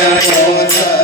Yeah.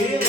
eu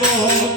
Oh,